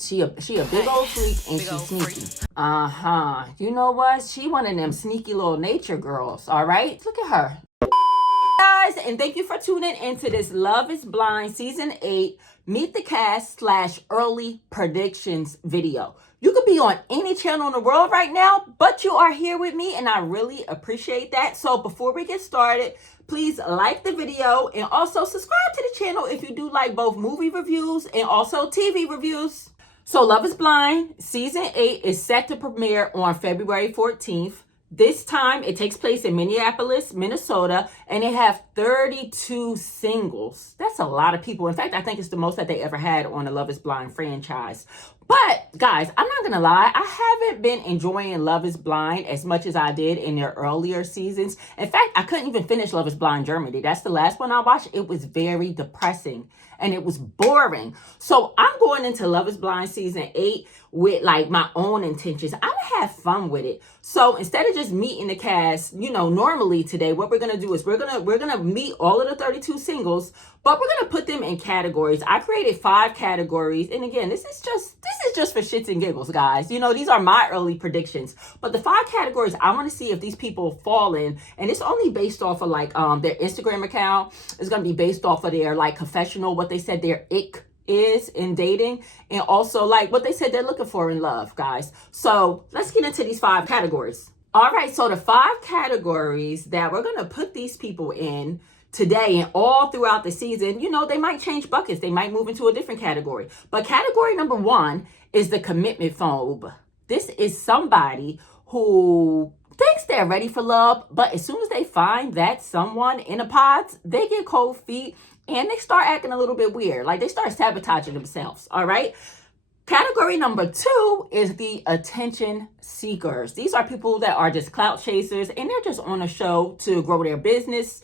She a big old freak and she's sneaky. You know what? She one of them sneaky little nature girls. All right, look at her. Guys, and thank you for tuning into this Love is Blind season 8 meet the cast / early predictions video. You could be on any channel in the world right now, but you are here with me and I really appreciate that. So before we get started, please like the video and also subscribe to the channel if you do like both movie reviews and also TV reviews. So Love is Blind season 8 is set to premiere on February 14th. This time, it takes place in Minneapolis, Minnesota, and they have 32 singles. That's a lot of people. In fact, I think it's the most that they ever had on the Love is Blind franchise. But, guys, I'm not going to lie. I haven't been enjoying Love is Blind as much as I did in their earlier seasons. In fact, I couldn't even finish Love is Blind Germany. That's the last one I watched. It was very depressing and it was boring. So I'm going into Love is Blind season 8 with like my own intentions. I'm gonna have fun with it. So instead of just meeting the cast, normally today, what we're gonna do is we're gonna meet all of the 32 singles, but we're gonna put them in categories. I created 5 categories, and again, this is just for shits and giggles, guys. These are my early predictions. But the 5 categories, I want to see if these people fall in, and it's only based off of like their Instagram account. It's gonna be based off of their like confessional, what they said their ick is in dating, and also like what they said they're looking for in love, guys. So let's get into these 5 categories. All right, so the 5 categories that we're gonna put these people in today and all throughout the season, they might change buckets. They might move into a different category. But category number 1 is the commitment phobe. This is somebody who thinks they're ready for love, but as soon as they find that someone in a pods, they get cold feet and they start acting a little bit weird. Like they start sabotaging themselves, all right? Category number 2 is the attention seekers. These are people that are just clout chasers and they're just on a show to grow their business,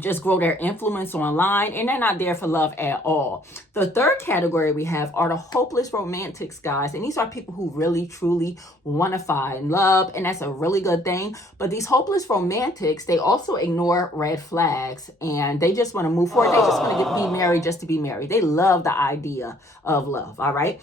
just grow their influence online, and they're not there for love at all. The third category we have are the hopeless romantics, guys. And these are people who really, truly want to find love, and that's a really good thing. But these hopeless romantics, they also ignore red flags and they just want to move forward. They just want to be married just to be married. They love the idea of love, all right?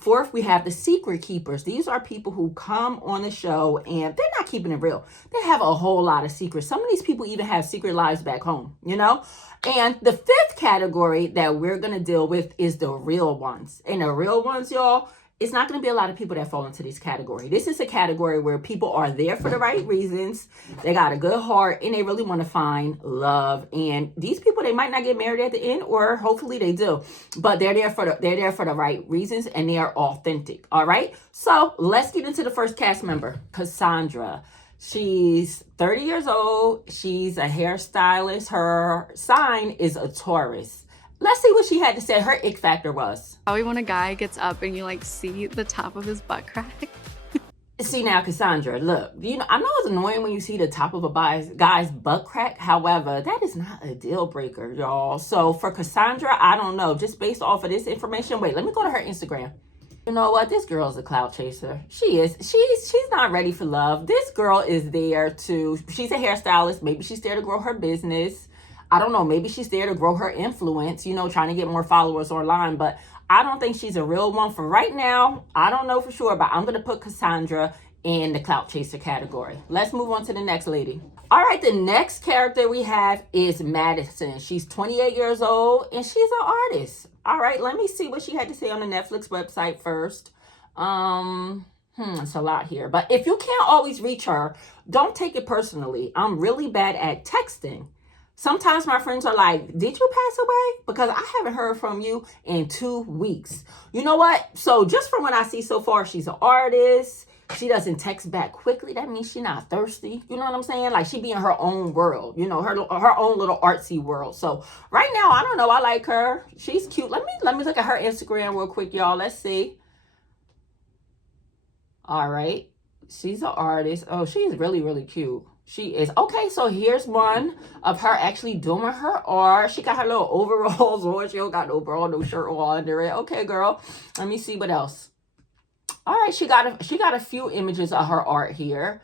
Fourth, we have the secret keepers. These are people who come on the show and they're not keeping it real. They have a whole lot of secrets. Some of these people even have secret lives back home, And the 5th category that we're going to deal with is the real ones. And the real ones, y'all, it's not going to be a lot of people that fall into this category. This is a category where people are there for the right reasons. They got a good heart and they really want to find love. And these people, they might not get married at the end, or hopefully they do, but they're there for the right reasons and they are authentic. All right. So let's get into the first cast member, Cassandra. She's 30 years old. She's a hairstylist. Her sign is a Taurus. Let's see what she had to say her ick factor was. Probably when a guy gets up and you like see the top of his butt crack. See now, Cassandra, look, I know it's annoying when you see the top of a guy's butt crack. However, that is not a deal breaker, y'all. So for Cassandra, I don't know. Just based off of this information, wait, let me go to her Instagram. You know what? This girl is a clout chaser. She is. She's not ready for love. This girl is there she's a hairstylist. Maybe she's there to grow her business. I don't know, maybe she's there to grow her influence, trying to get more followers online, but I don't think she's a real one for right now. I don't know for sure, but I'm going to put Cassandra in the clout chaser category. Let's move on to the next lady. All right, the next character we have is Madison. She's 28 years old and she's an artist. All right, let me see what she had to say on the Netflix website first. It's a lot here, but if you can't always reach her, don't take it personally. I'm really bad at texting. Sometimes my friends are like, did you pass away? Because I haven't heard from you in 2 weeks. You know what? So just from what I see so far, she's an artist. She doesn't text back quickly. That means she's not thirsty. You know what I'm saying? Like she be in her own world, her own little artsy world. So right now, I don't know. I like her. She's cute. Let me look at her Instagram real quick, y'all. Let's see. All right. She's an artist. Oh, she's really, really cute. She is. Okay, so here's one of her actually doing her art. She got her little overalls on. She don't got no bra, no shirt on under it. Okay, girl. Let me see what else. All right, she got a few images of her art here.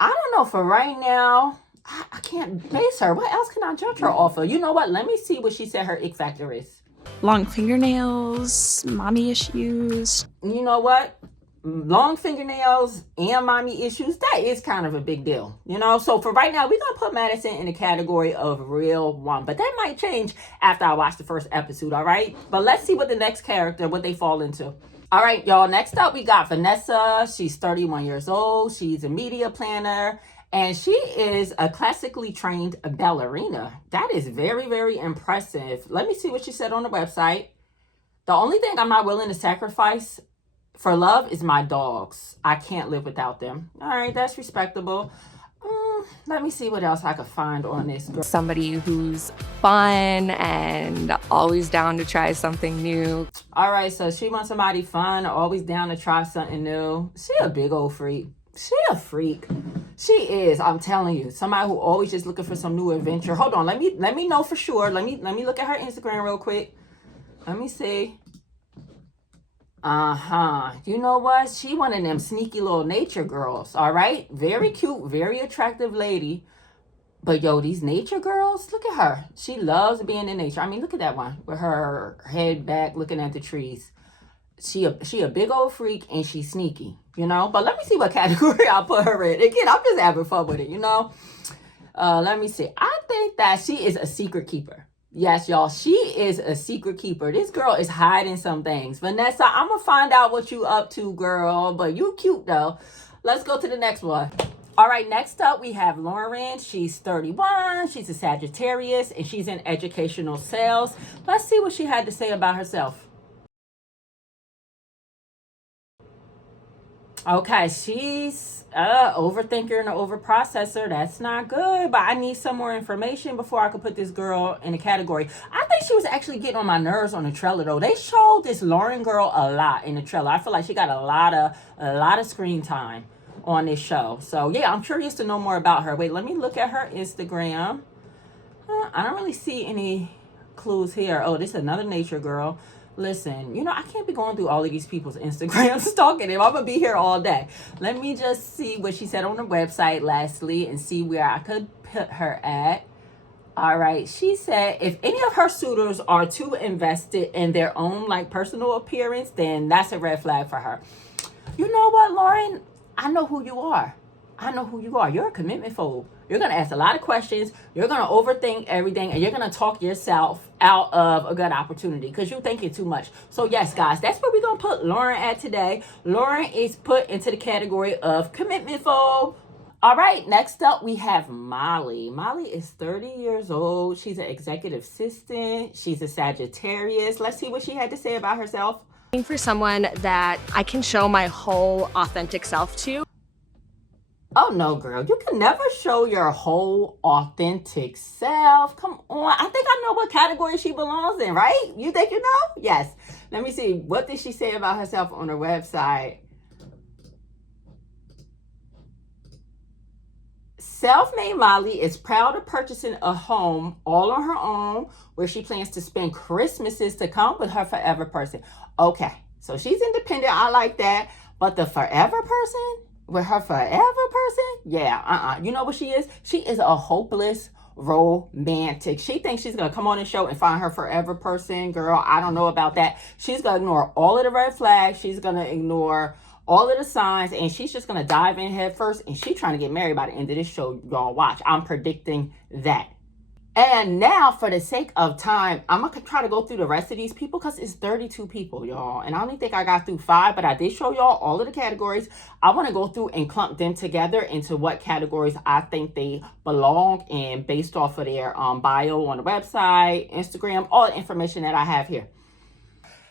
I don't know, for right now, I can't base her. What else can I judge her off of? You know what? Let me see what she said her ick factor is. Long fingernails, mommy issues. You know what? Long fingernails and mommy issues, that is kind of a big deal, you know? So for right now, we're going to put Madison in the category of real one, but that might change after I watch the first episode, all right? But let's see what the next character, what they fall into. All right, y'all, next up, we got Vanessa. She's 31 years old. She's a media planner, and she is a classically trained ballerina. That is very, very impressive. Let me see what she said on the website. The only thing I'm not willing to sacrifice for love is my dogs. I can't live without them. All right, that's respectable. Let me see what else I could find on this girl. Somebody who's fun and always down to try something new. All right, so she wants somebody fun, always down to try something new. She a big old freak. She a freak. She is, I'm telling you. Somebody who always just looking for some new adventure. Hold on, let me know for sure. Let me look at her Instagram real quick. Let me see. You know what? She one of them sneaky little nature girls, all right? Very cute, very attractive lady. But yo, these nature girls, look at her. She loves being in nature. I mean, look at that one with her head back looking at the trees. She a big old freak and she's sneaky, you know? But let me see what category I'll put her in. Again, I'm just having fun with it, you know? Let me see. I think that she is a secret keeper. Yes, y'all, she is a secret keeper. This girl is hiding some things. Vanessa, I'm going to find out what you up to, girl. But you cute, though. Let's go to the next one. All right, next up, we have Lauren. She's 31. She's a Sagittarius, and she's in educational sales. Let's see what she had to say about herself. Okay, she's overthinker and an overprocessor. That's not good, but I need some more information before I could put this girl in a category. I think she was actually getting on my nerves on the trailer, though. They showed this Lauren girl a lot in the trailer. I feel like she got a lot of screen time on this show. So yeah, I'm curious to know more about her. Wait, let me look at her Instagram. I don't really see any clues here. Oh, this is another nature girl. Listen, you know, I can't be going through all of these people's Instagram stalking them. I'm going to be here all day. Let me just see what she said on the website lastly and see where I could put her at. All right. She said if any of her suitors are too invested in their own like personal appearance, then that's a red flag for her. You know what, Lauren? I know who you are. I know who you are. You're a commitment phobe. You're going to ask a lot of questions. You're going to overthink everything. And you're going to talk yourself out of a good opportunity because you're thinking too much. So yes, guys, that's where we're going to put Lauren at today. Lauren is put into the category of commitment phobe. All right, next up, we have Molly. Molly is 30 years old. She's an executive assistant. She's a Sagittarius. Let's see what she had to say about herself. For someone that I can show my whole authentic self to. Oh, no, girl. You can never show your whole authentic self. Come on. I think I know what category she belongs in, right? You think you know? Yes. Let me see. What did she say about herself on her website? Self-made Molly is proud of purchasing a home all on her own where she plans to spend Christmases to come with her forever person. Okay. So she's independent. I like that. But the forever person? With her forever person? Yeah, You know what she is? She is a hopeless romantic. She thinks she's going to come on the show and find her forever person. Girl, I don't know about that. She's going to ignore all of the red flags. She's going to ignore all of the signs. And she's just going to dive in head first. And she's trying to get married by the end of this show. Y'all watch. I'm predicting that. And now, for the sake of time, I'm going to try to go through the rest of these people because it's 32 people, y'all. And I only think I got through 5, but I did show y'all all of the categories. I want to go through and clump them together into what categories I think they belong in based off of their bio on the website, Instagram, all the information that I have here.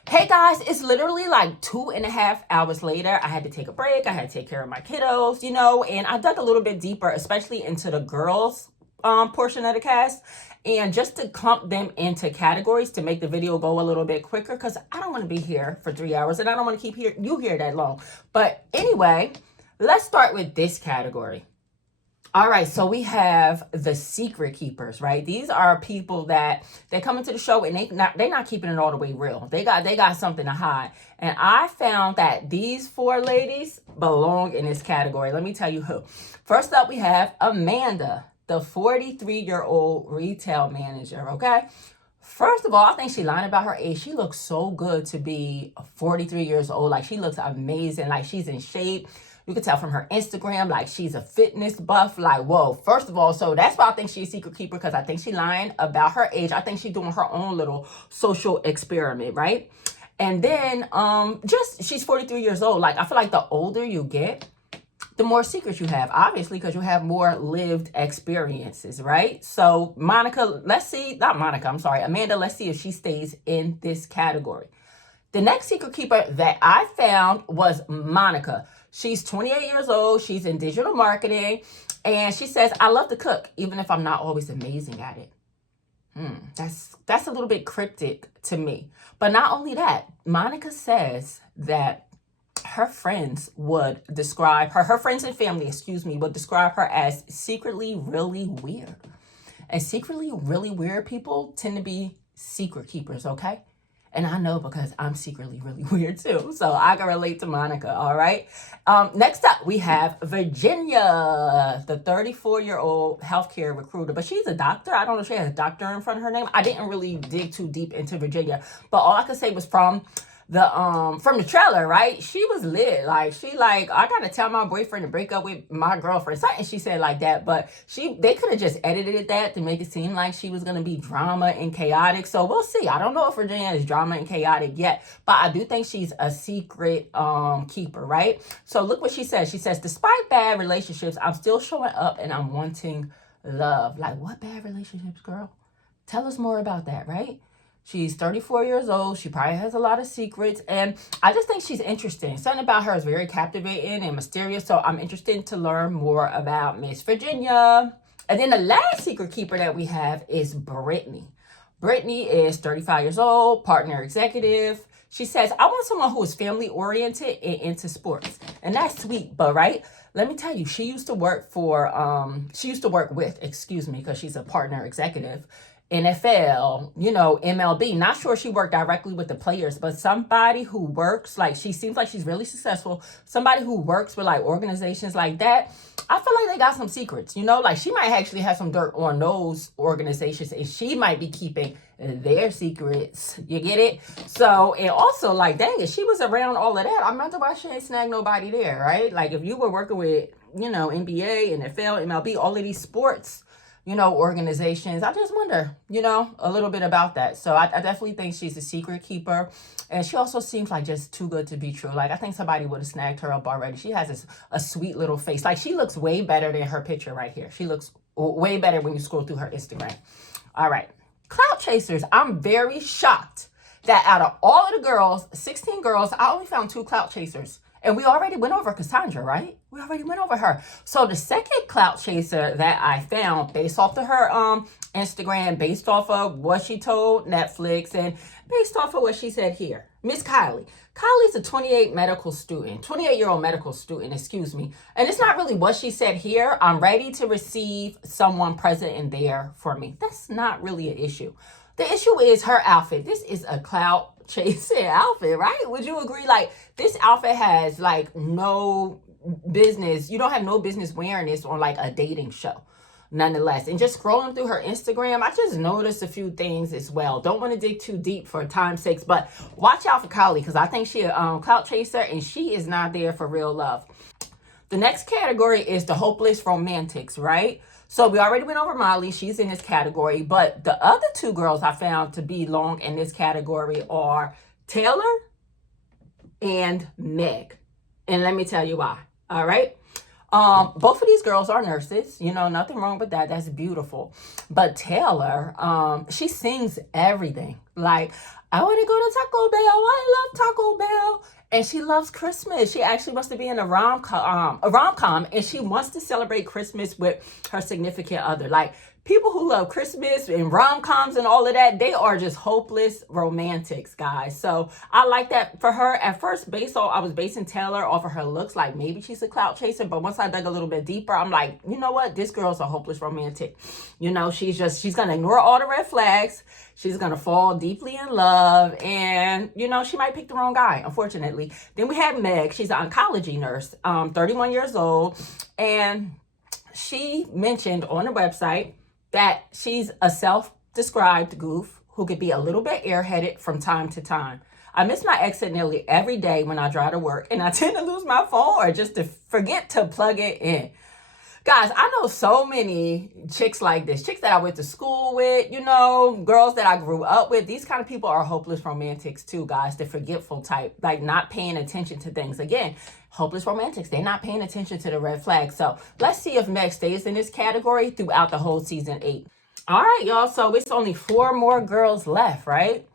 Hey guys, it's literally like 2.5 hours later. I had to take a break. I had to take care of my kiddos, you know, and I dug a little bit deeper, especially into the girls portion of the cast, and just to clump them into categories to make the video go a little bit quicker because I don't want to be here for 3 hours and I don't want to keep you here that long. But anyway, let's start with this category. All right, so we have the secret keepers, right? These are people that they come into the show and they're not keeping it all the way real. They got something to hide. And I found that these 4 ladies belong in this category. Let me tell you who. First up, we have Amanda, the 43-year-old retail manager, okay? First of all, I think she lying about her age. She looks so good to be 43 years old. Like, she looks amazing. Like, she's in shape. You can tell from her Instagram, like, she's a fitness buff. Like, whoa. First of all, so that's why I think she's a secret keeper, because I think she lying about her age. I think she's doing her own little social experiment, right? And then just she's 43 years old. Like, I feel like the older you get, the more secrets you have, obviously, because you have more lived experiences, right? So Amanda, let's see if she stays in this category. The next secret keeper that I found was Monica. She's 28 years old. She's in digital marketing. And she says, I love to cook, even if I'm not always amazing at it. That's a little bit cryptic to me. But not only that, Monica says that her friends would describe her, her friends and family, would describe her as secretly really weird. And secretly really weird people tend to be secret keepers, okay? And I know, because I'm secretly really weird too. So I can relate to Monica, all right? Next up, we have Virginia, the 34-year-old healthcare recruiter. But she's a doctor. I don't know if she has a doctor in front of her name. I didn't really dig too deep into Virginia. But all I could say was from the trailer, right? She was lit. Like, I gotta tell my boyfriend to break up with my girlfriend. Something she said like that, but they could have just edited that to make it seem like she was gonna be drama and chaotic. So we'll see. I don't know if Virginia is drama and chaotic yet, but I do think she's a secret keeper, right? So look what she says. She says, despite bad relationships, I'm still showing up and I'm wanting love. Like, what bad relationships, girl? Tell us more about that, right? She's 34 years old. She probably has a lot of secrets. And I just think she's interesting. Something about her is very captivating and mysterious. So I'm interested to learn more about Miss Virginia. And then the last secret keeper that we have is Brittany. Brittany is 35 years old, partner executive. She says, I want someone who is family oriented and into sports. And that's sweet, but right? Let me tell you, she used to work with, because she's a partner executive, NFL, MLB. Not sure she worked directly with the players, but somebody who works, like, she seems like she's really successful. Somebody who works with like organizations like that, I feel like they got some secrets, like she might actually have some dirt on those organizations, and she might be keeping their secrets. You get it? So, and also, like, dang it, she was around all of that. I wonder why she ain't snagged nobody there, right? Like, if you were working with, NBA, NFL, MLB, all of these sports, organizations. I just wonder, a little bit about that. So I definitely think she's a secret keeper. And she also seems like just too good to be true. Like, I think somebody would have snagged her up already. She has a sweet little face. Like, she looks way better than her picture right here. She looks way better when you scroll through her Instagram. All right. Clout chasers. I'm very shocked that out of all of the girls, 16 girls, I only found 2 clout chasers. And we already went over Cassandra, right? We already went over her. So the second clout chaser that I found, based off of her Instagram, based off of what she told Netflix, and based off of what she said here, Miss Kylie. Kylie's a 28-year-old medical student, And it's not really what she said here. I'm ready to receive someone present and there for me. That's not really an issue. The issue is her outfit. This is a clout chasing outfit, right? Would you agree? Like, this outfit has like no business. You don't have no business wearing this on like a dating show, nonetheless. And just scrolling through her Instagram, I just noticed a few things as well. Don't want to dig too deep for time's sakes, but watch out for Kylie, because I think she a clout chaser and she is not there for real love. The next category is the hopeless romantics, right? So we already went over Molly. She's in this category. But the other 2 girls I found to belong in this category are Taylor and Meg. And let me tell you why. All right. Both of these girls are nurses. Nothing wrong with that. That's beautiful. But Taylor, she sings everything. Like, I want to go to Taco Bell. I love Taco Bell. And she loves Christmas. She actually wants to be in a rom-com, and she wants to celebrate Christmas with her significant other. Like, people who love Christmas and rom-coms and all of that, they are just hopeless romantics, guys. So I like that for her. At first, I was basing Taylor off of her looks, like maybe she's a clout chaser. But once I dug a little bit deeper, I'm like, you know what? This girl's a hopeless romantic. She's going to ignore all the red flags. She's going to fall deeply in love. And, she might pick the wrong guy, unfortunately. Then we have Meg. She's an oncology nurse, 31 years old. And she mentioned on the website that she's a self-described goof who could be a little bit airheaded from time to time. I miss my exit nearly every day when I drive to work, and I tend to lose my phone or just to forget to plug it in. Guys, I know so many chicks like this, chicks that I went to school with, you know, girls that I grew up with. These kind of people are hopeless romantics too, guys, the forgetful type, like not paying attention to things. Again, hopeless romantics, they're not paying attention to the red flags. So let's see if Meg stays in this category throughout the whole season 8. All right, y'all, so it's only 4 more girls left, right?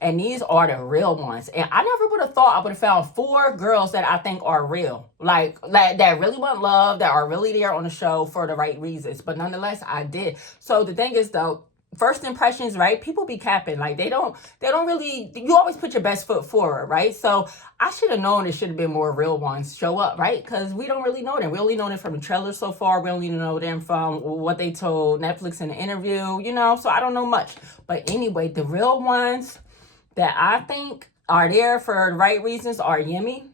And these are the real ones. And I never would have thought I would have found 4 girls that I think are real. Like that really want love, that are really there on the show for the right reasons. But nonetheless, I did. So the thing is though, first impressions, right? People be capping. Like they don't really, you always put your best foot forward, right? So I should have known there should have been more real ones show up, right? Because we don't really know them. We only know them from the trailer so far. We only know them from what they told Netflix in the interview, you know? So I don't know much. But anyway, the real ones that I think are there for the right reasons are Yemi,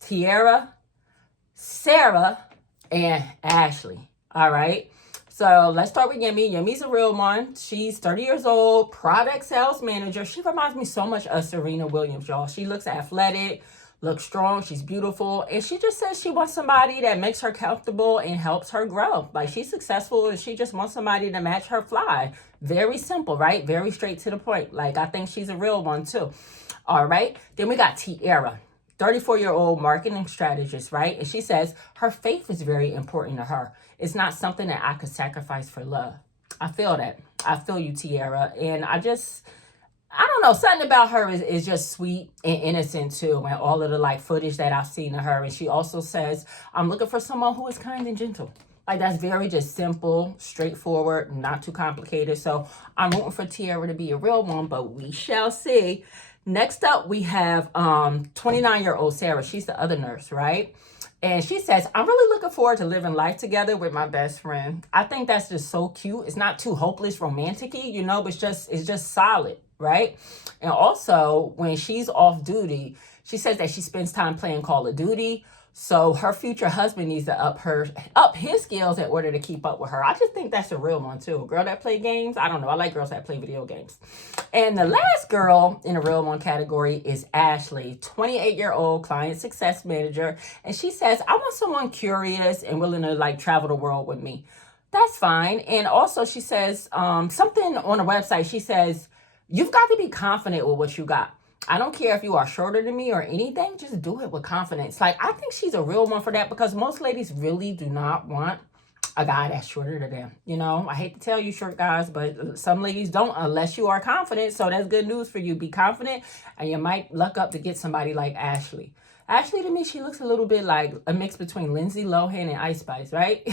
Tiara, Sarah, and Ashley. All right. So let's start with Yemi. Yemi's a real one. She's 30 years old, product sales manager. She reminds me so much of Serena Williams, y'all. She looks athletic, looks strong, she's beautiful, and she just says she wants somebody that makes her comfortable and helps her grow. Like, she's successful and she just wants somebody to match her fly. Very simple, right? Very straight to the point. Like, I think she's a real one too. All right. Then we got Tiara, 34-year-old marketing strategist, right? And she says her faith is very important to her. It's not something that I could sacrifice for love. I feel that. I feel you, Tiara. And I don't know, something about her is just sweet and innocent too, and all of the like footage that I've seen of her. And she also says, I'm looking for someone who is kind and gentle. Like, that's very just simple, straightforward, not too complicated. So I'm rooting for Tiara to be a real one, but we shall see. Next up, we have 29-year-old Sarah. She's the other nurse, right? And she says, I'm really looking forward to living life together with my best friend. I think that's just so cute. It's not too hopeless romantic-y, you know, but it's just solid, right? And also, when she's off duty, she says that she spends time playing Call of Duty. So her future husband needs to up his skills in order to keep up with her. I just think that's a real one too. A girl that play games. I don't know. I like girls that play video games. And the last girl in the real one category is Ashley, 28-year-old client success manager. And she says, I want someone curious and willing to like travel the world with me. That's fine. And also she says something on the website. She says, you've got to be confident with what you got. I don't care if you are shorter than me or anything, just do it with confidence. Like, I think she's a real one for that, because most ladies really do not want a guy that's shorter than them. You know, I hate to tell you short guys, but some ladies don't unless you are confident. So that's good news for you. Be confident and you might luck up to get somebody like Ashley. Ashley, to me, she looks a little bit like a mix between Lindsay Lohan and Ice Spice, right?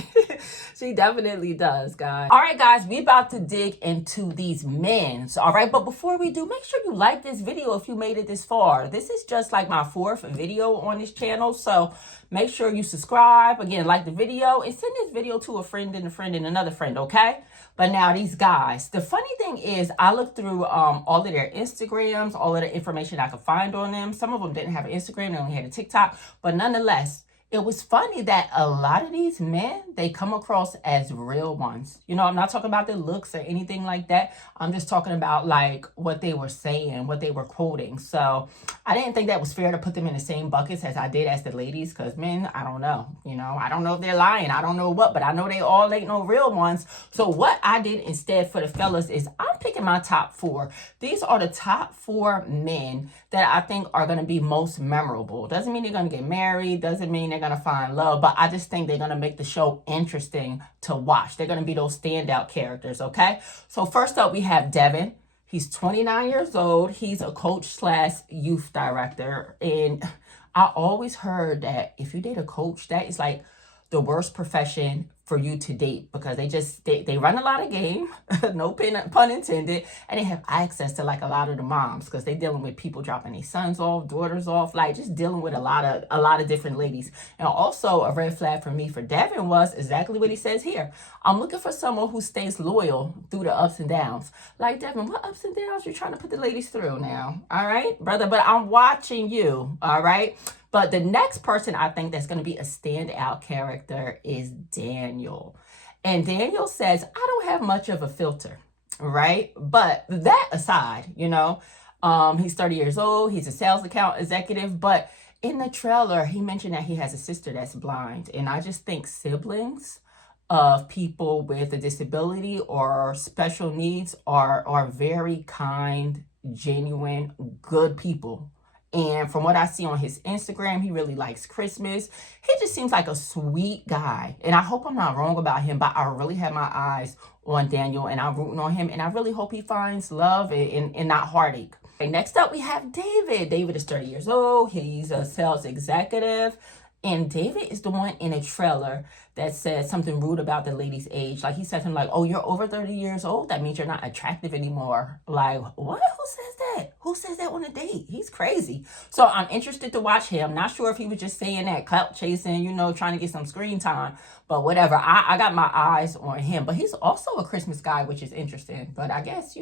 She definitely does, guys. All right, guys, we about to dig into these men. So, all right, but before we do, make sure you like this video if you made it this far. This is just like my 4th video on this channel. So make sure you subscribe. Again, like the video and send this video to a friend and a friend and another friend, okay? But now these guys, the funny thing is I looked through all of their Instagrams, all of the information I could find on them. Some of them didn't have an Instagram, they only had a TikTok. But nonetheless, it was funny that a lot of these men, they come across as real ones. You know, I'm not talking about their looks or anything like that. I'm just talking about like what they were saying, what they were quoting. So I didn't think that was fair to put them in the same buckets as I did as the ladies, because men, I don't know. You know, I don't know if they're lying. I don't know what, but I know they all ain't no real ones. So what I did instead for the fellas is I'm picking my top 4. These are the top 4 men that I think are going to be most memorable. Doesn't mean they're going to get married. Doesn't mean they're going to find love. But I just think they're going to make the show interesting to watch. They're going to be those standout characters, okay? So first up, we have Devin. He's 29 years old. He's a coach / youth director. And I always heard that if you date a coach, that is like the worst profession for you to date, because they run a lot of game, no pun intended, and they have access to like a lot of the moms, because they're dealing with people dropping their sons off, daughters off, like just dealing with a lot of different ladies. And also a red flag for me for Devin was exactly what he says here. I'm looking for someone who stays loyal through the ups and downs. Like, Devin, what ups and downs you trying to put the ladies through now? All right, brother, but I'm watching you, all right? But the next person I think that's going to be a standout character is Daniel. And Daniel says, I don't have much of a filter. right? But that aside, he's 30 years old. He's a sales account executive. But in the trailer, he mentioned that he has a sister that's blind. And I just think siblings of people with a disability or special needs are very kind, genuine, good people. And from what I see on his Instagram, he really likes Christmas. He just seems like a sweet guy. And I hope I'm not wrong about him, but I really have my eyes on Daniel and I'm rooting on him. And I really hope he finds love and not heartache. Okay, next up, we have David. David is 30 years old. He's a sales executive. And David is the one in a trailer that said something rude about the lady's age. Like he said to him, like, oh, you're over 30 years old. That means you're not attractive anymore. Like, what? Who says that? Who says that on a date? He's crazy. So I'm interested to watch him. Not sure if he was just saying that, clout chasing, trying to get some screen time. But whatever. I got my eyes on him. But he's also a Christmas guy, which is interesting. But I guess,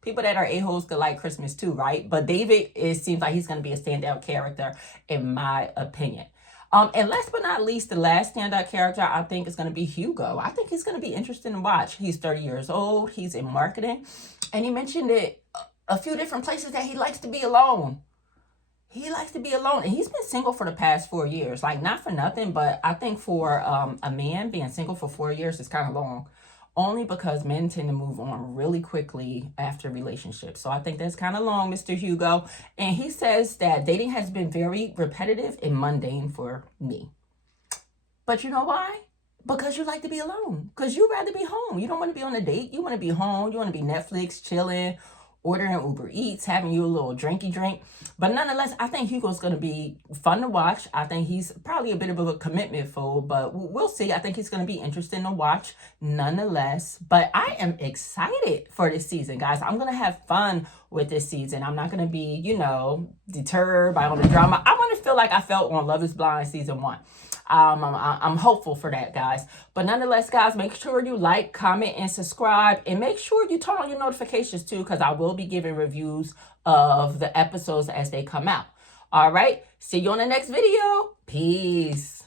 people that are a-holes could like Christmas too, right? But David, it seems like he's going to be a standout character in my opinion. And last but not least, the last standout character I think is going to be Hugo. I think he's going to be interesting to watch. He's 30 years old. He's in marketing. And he mentioned it a few different places that he likes to be alone. He likes to be alone. And he's been single for the past 4 years. Like, not for nothing, but I think for a man, being single for 4 years is kind of long. Only because men tend to move on really quickly after relationships. So I think that's kind of long, Mr. Hugo. And he says that dating has been very repetitive and mundane for me. But you know why? Because you like to be alone. Because you'd rather be home. You don't want to be on a date. You want to be home. You want to be Netflix, chilling, ordering Uber Eats, having you a little drinky drink. But nonetheless, I think Hugo's going to be fun to watch. I think he's probably a bit of a commitment fool, but we'll see. I think he's going to be interesting to watch nonetheless. But I am excited for this season, guys. I'm going to have fun with this season. I'm not going to be, deterred by all the drama. I want to feel like I felt on Love is Blind season 1. I'm hopeful for that, guys. But nonetheless, guys, make sure you like, comment, and subscribe. And make sure you turn on your notifications, too, because I will be giving reviews of the episodes as they come out. All right? See you on the next video. Peace.